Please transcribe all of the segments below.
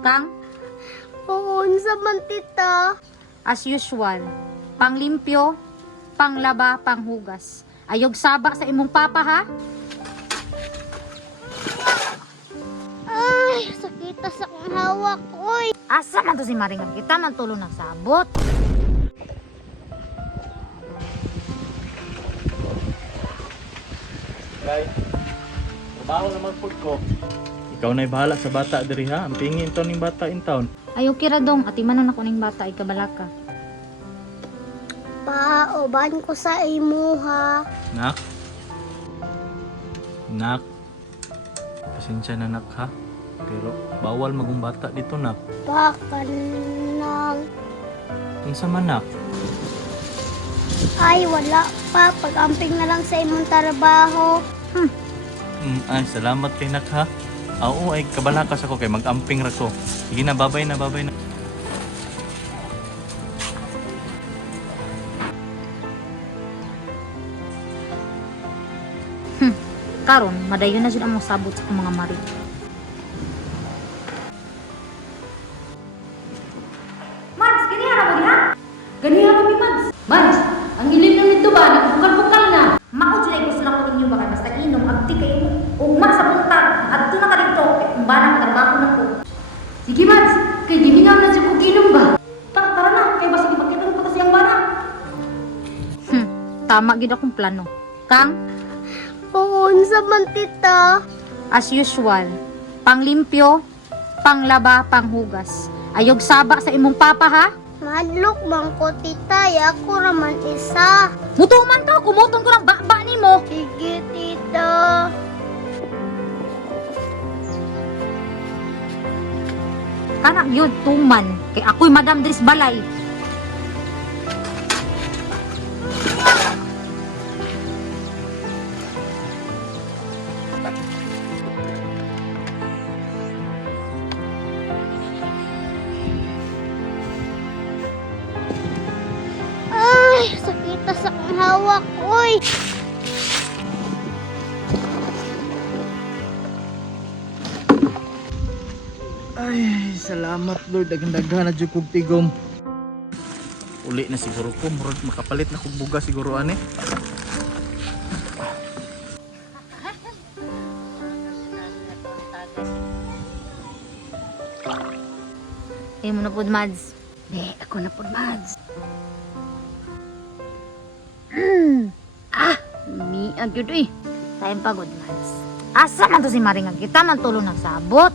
Kang, Unsa man tita? as usual, panglimpyo, panglaba, panghugas. Ayog saba sa imong papa ha? Ay, sakita sa akong hawak, oy. Asa man to si Maringan kita man tulo nagsabot. Kay, trabaho naman po ko. Ikaw na'y bahala sa bata diri ha. Ang pingin to ning bata in town. Ayaw kira dong, ati manon ako ning bata ay kabalaka. Pa, uban ko sa imo ha. Nak. Nak. Pasensya na nak ha. Pero bawal magong bata dito nak. Pa, kanang. Unsa man nak? Ay, wala pa. Pag-amping na lang sa imong trabaho. Ay, salamat kay nak ha. Oo, ay kabalakas ako kay mag-amping ra ko. Sige na, babay na, babay na. Karon, madayon na jud among sabot sa akong mga mari. Mads, ganihan mo diha? Ganihan mo ni Mads. Mads, ang ilim na nito ba? Nagbukal-bukal na. Maot jud ay gusto na ko inyo baka basta inom abdi kay mo. Ugma sa buntag, adto na kadto kay kung bana trabaho na ko. Sige Mads, kay gimingaw na siya kong inom ba? Tara na, kay basta ipagkita ko siyang bana. Tama gid akong plano. Kang, Unsa man tita? as usual, panglimpyo, panglaba, panghugas. Ayog saba sa imong papa ha? Madlok man ko tita, ako raman isa. Mutuman ka, kumutong ko ng bakba nimo. Sige tita. Kana yun, tuman. Kay ako'y Madam Dris Balay. Ay, sakita sa akong hawak, oy. Ay, salamat Lord. Daghan-daghan na jud kog tigom. Uli na siguro ko. Murag makapalit na kog bugas siguro ani. Eh mo na po, Mads. Be, ako na po Mads. Miag yun eh. Time pagod, Mads. Asa man to si Maringan kita man tulo nagsabot.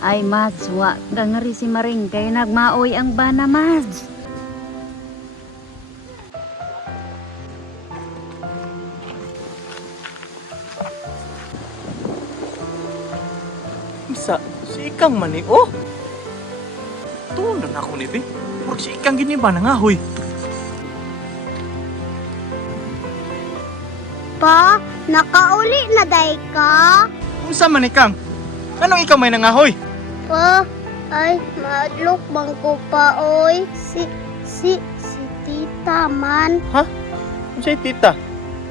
Ay Mads, wa gangari si Maring kay nagmaoy ang bana Mads. Isa, si Ikang man eh. Oh! Tunan na ako ni Be. Murag si Ikang gini ba nangahoy? Pa, nakauli na day ka? Unsa man Ikang? Anong ikaw may nangahoy? Pa, ay, madlok bang ko pa, oy. Si tita man. Unsay tita?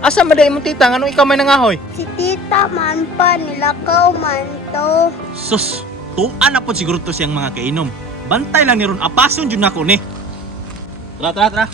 Asa maday imong tita nganong ikaw may nangahoy? Si tita man pa, nilakaw man to. Sus, tuan na po siguro to siyang mga kainom. Bantay lang ni ron apason jud nako ni. Tara, tara, tara.